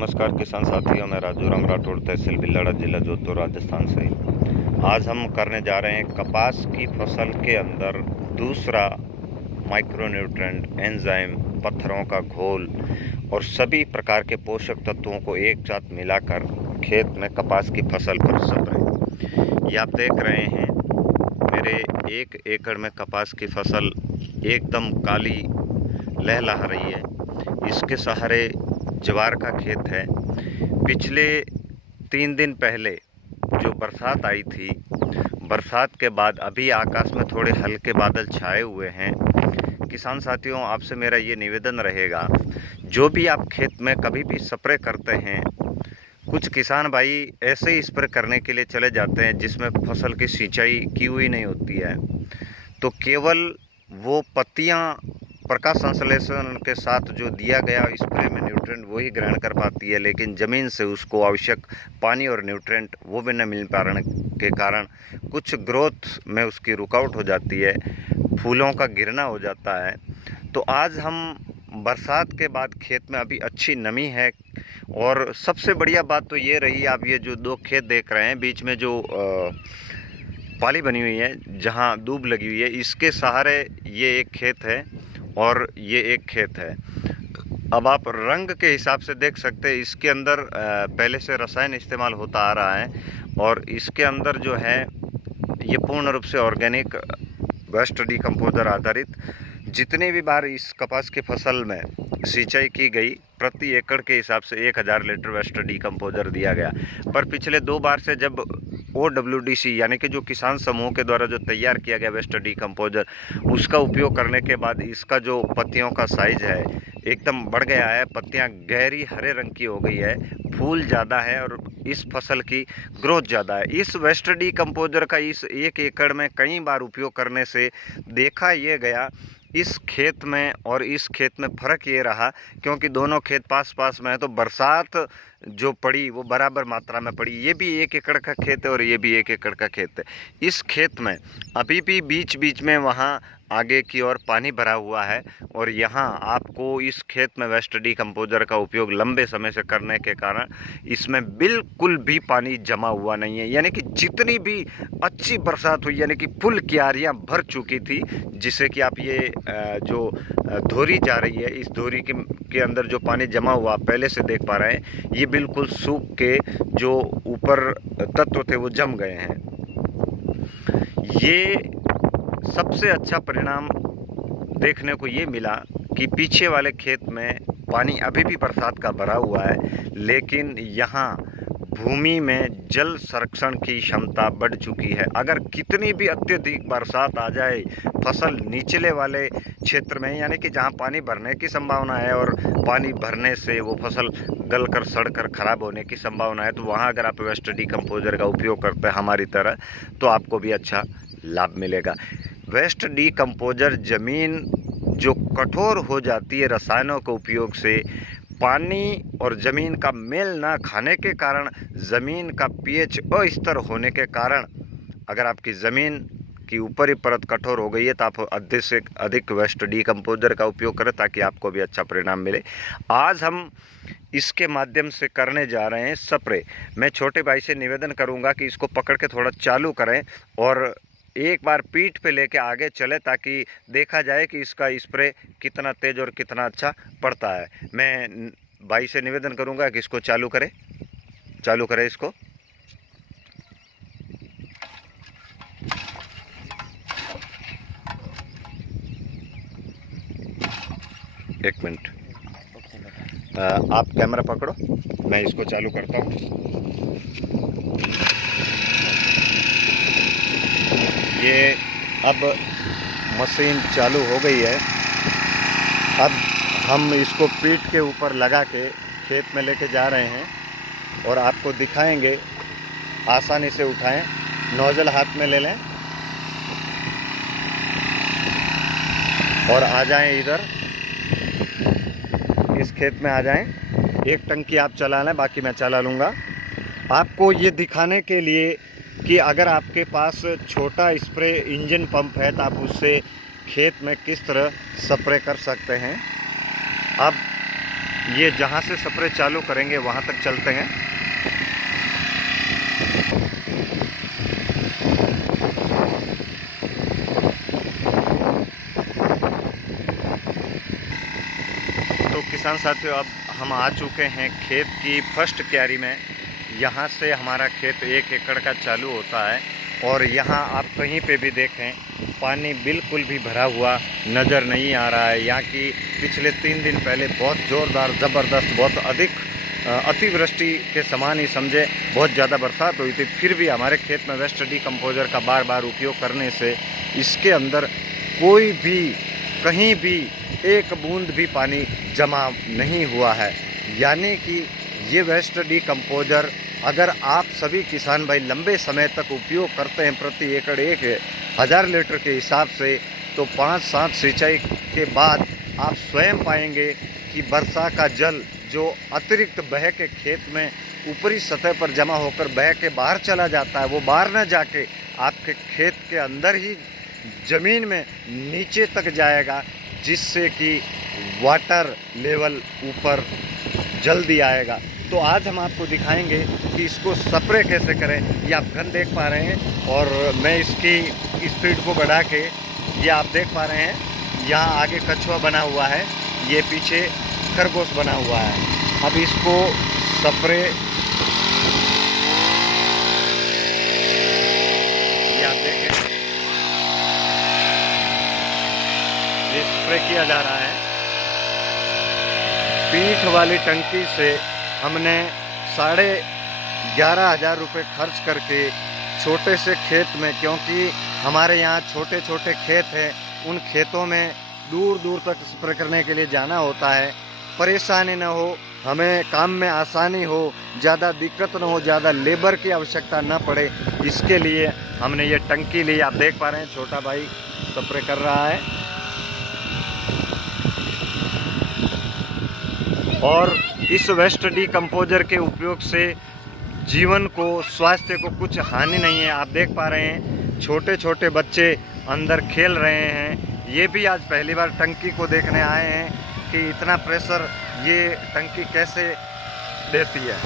नमस्कार किसान साथियों, मैं राजू राम राठौड़, तहसील भिलवाड़ा, जिला जोधपुर, राजस्थान से। आज हम करने जा रहे हैं कपास की फसल के अंदर दूसरा माइक्रोन्यूट्रेंट एंजाइम, पत्थरों का घोल और सभी प्रकार के पोषक तत्वों को एक साथ मिलाकर खेत में कपास की फसल पर स्प्रे। ये आप देख रहे हैं, मेरे 1 एकड़ में कपास की फसल एकदम काली लहलहा रही है। इसके सहारे ज्वार का खेत है। पिछले 3 दिन पहले जो बरसात आई थी, बरसात के बाद अभी आकाश में थोड़े हल्के बादल छाए हुए हैं। किसान साथियों, आपसे मेरा ये निवेदन रहेगा, जो भी आप खेत में कभी भी स्प्रे करते हैं, कुछ किसान भाई ऐसे ही स्प्रे करने के लिए चले जाते हैं जिसमें फसल की सिंचाई की हुई नहीं होती है, तो केवल वो पत्तियां प्रकाश संश्लेषण के साथ जो दिया गया स्प्रे में न्यूट्रिएंट वही ग्रहण कर पाती है, लेकिन ज़मीन से उसको आवश्यक पानी और न्यूट्रिएंट वो भी न मिल पाने के कारण कुछ ग्रोथ में उसकी रुकावट हो जाती है, फूलों का गिरना हो जाता है। तो आज हम बरसात के बाद खेत में अभी अच्छी नमी है, और सबसे बढ़िया बात तो ये रही, आप ये जो 2 खेत देख रहे हैं, बीच में जो पाली बनी हुई है जहाँ दूब लगी हुई है, इसके सहारे ये एक खेत है और ये एक खेत है। अब आप रंग के हिसाब से देख सकते हैं, इसके अंदर पहले से रसायन इस्तेमाल होता आ रहा है, और इसके अंदर जो है ये पूर्ण रूप से ऑर्गेनिक वेस्ट डिकम्पोजर आधारित। जितने भी बार इस कपास की फसल में सिंचाई की गई, प्रति एकड़ के हिसाब से 1000 लीटर वेस्ट डिकम्पोजर दिया गया। पर पिछले 2 बार से जब OWDC यानी कि जो किसान समूह के द्वारा जो तैयार किया गया वेस्ट डिकम्पोजर, उसका उपयोग करने के बाद इसका जो पत्तियों का साइज है एकदम बढ़ गया है। पत्तियां गहरी हरे रंग की हो गई है, फूल ज़्यादा है और इस फसल की ग्रोथ ज़्यादा है। इस वेस्ट डिकम्पोजर का इस 1 एकड़ में कई बार उपयोग करने से देखा ये गया, इस खेत में और इस खेत में फ़र्क ये रहा, क्योंकि दोनों खेत पास पास में है, तो बरसात जो पड़ी वो बराबर मात्रा में पड़ी। ये भी 1 एकड़ का खेत है और ये भी 1 एकड़ का खेत है। इस खेत में अभी भी बीच बीच में वहाँ आगे की ओर पानी भरा हुआ है, और यहाँ आपको इस खेत में वेस्ट डिकम्पोजर का उपयोग लंबे समय से करने के कारण इसमें बिल्कुल भी पानी जमा हुआ नहीं है। यानी कि जितनी भी अच्छी बरसात हुई, यानी कि फुल क्यारियाँ भर चुकी थी, जिससे कि आप ये जो धोरी जा रही है, इस धोरी के अंदर जो पानी जमा हुआ आप पहले से देख पा रहे हैं, ये बिल्कुल सूख के जो ऊपर तत्व थे वो जम गए हैं। ये सबसे अच्छा परिणाम देखने को ये मिला कि पीछे वाले खेत में पानी अभी भी बरसात का भरा हुआ है, लेकिन यहाँ भूमि में जल संरक्षण की क्षमता बढ़ चुकी है। अगर कितनी भी अत्यधिक बरसात आ जाए, फसल निचले वाले क्षेत्र में, यानी कि जहाँ पानी भरने की संभावना है और पानी भरने से वो फसल गलकर सड़कर खराब होने की संभावना है, तो वहाँ अगर आप वेस्ट डिकम्पोजर का उपयोग करते हैं हमारी तरह, तो आपको भी अच्छा लाभ मिलेगा। वेस्ट डिकम्पोजर ज़मीन जो कठोर हो जाती है रसायनों के उपयोग से, पानी और ज़मीन का मेल ना खाने के कारण, ज़मीन का pH अस्थिर होने के कारण, अगर आपकी ज़मीन की ऊपरी परत कठोर हो गई है, तो आप अधिक से अधिक वेस्ट डिकम्पोजर का उपयोग करें ताकि आपको भी अच्छा परिणाम मिले। आज हम इसके माध्यम से करने जा रहे हैं स्प्रे। मैं छोटे भाई से निवेदन करूंगा कि इसको पकड़ के थोड़ा चालू करें और एक बार पीठ पे लेके आगे चले, ताकि देखा जाए कि इसका स्प्रे कितना तेज और कितना अच्छा पड़ता है। मैं भाई से निवेदन करूंगा कि इसको चालू करें इसको। एक मिनट, आप कैमरा पकड़ो, मैं इसको चालू करता हूँ। ये अब मशीन चालू हो गई है। अब हम इसको पीठ के ऊपर लगा के खेत में लेके जा रहे हैं और आपको दिखाएंगे। आसानी से उठाएं, नोजल हाथ में ले लें और आ जाएं इधर, इस खेत में आ जाएं। एक टंकी आप चला लें, बाकी मैं चला लूँगा। आपको ये दिखाने के लिए कि अगर आपके पास छोटा स्प्रे इंजन पंप है तो आप उससे खेत में किस तरह स्प्रे कर सकते हैं। अब ये जहाँ से स्प्रे चालू करेंगे वहाँ तक चलते हैं। तो किसान साथियों, अब हम आ चुके हैं खेत की फर्स्ट क्यारी में। यहाँ से हमारा खेत 1 एकड़ का चालू होता है और यहाँ आप कहीं पे भी देखें पानी बिल्कुल भी भरा हुआ नज़र नहीं आ रहा है। यहाँ की पिछले 3 दिन पहले बहुत ज़ोरदार, ज़बरदस्त, बहुत अधिक अतिवृष्टि के समान ही समझे, बहुत ज़्यादा बरसात हुई थी। फिर भी हमारे खेत में वेस्ट डीकम्पोजर का बार बार उपयोग करने से इसके अंदर कोई भी, कहीं भी एक बूंद भी पानी जमा नहीं हुआ है। यानी कि ये वेस्ट डीकम्पोजर अगर आप सभी किसान भाई लंबे समय तक उपयोग करते हैं, प्रति एकड़ 1000 लीटर के हिसाब से, तो 5-7 सिंचाई के बाद आप स्वयं पाएंगे कि वर्षा का जल जो अतिरिक्त बह के खेत में ऊपरी सतह पर जमा होकर बह के बाहर चला जाता है, वो बाहर न जाके आपके खेत के अंदर ही ज़मीन में नीचे तक जाएगा, जिससे कि वाटर लेवल ऊपर जल्दी आएगा। तो आज हम आपको दिखाएंगे कि इसको स्प्रे कैसे करें। ये आप गन देख पा रहे हैं और मैं इसकी स्पीड को बढ़ा के, ये आप देख पा रहे हैं, यहाँ आगे कछुआ बना हुआ है, ये पीछे खरगोश बना हुआ है। अब इसको स्प्रे, ये आप देखें, ये स्प्रे किया जा रहा है। पीठ वाली टंकी से हमने 11,500 रुपये खर्च करके छोटे से खेत में, क्योंकि हमारे यहाँ छोटे छोटे खेत हैं, उन खेतों में दूर दूर तक स्प्रे करने के लिए जाना होता है। परेशानी न हो, हमें काम में आसानी हो, ज़्यादा दिक्कत न हो, ज़्यादा लेबर की आवश्यकता न पड़े, इसके लिए हमने ये टंकी ली। आप देख पा रहे हैं छोटा भाई स्प्रे कर रहा है। और इस वेस्ट डीकम्पोजर के उपयोग से जीवन को, स्वास्थ्य को कुछ हानि नहीं है। आप देख पा रहे हैं छोटे छोटे बच्चे अंदर खेल रहे हैं। ये भी आज पहली बार टंकी को देखने आए हैं कि इतना प्रेशर ये टंकी कैसे देती है।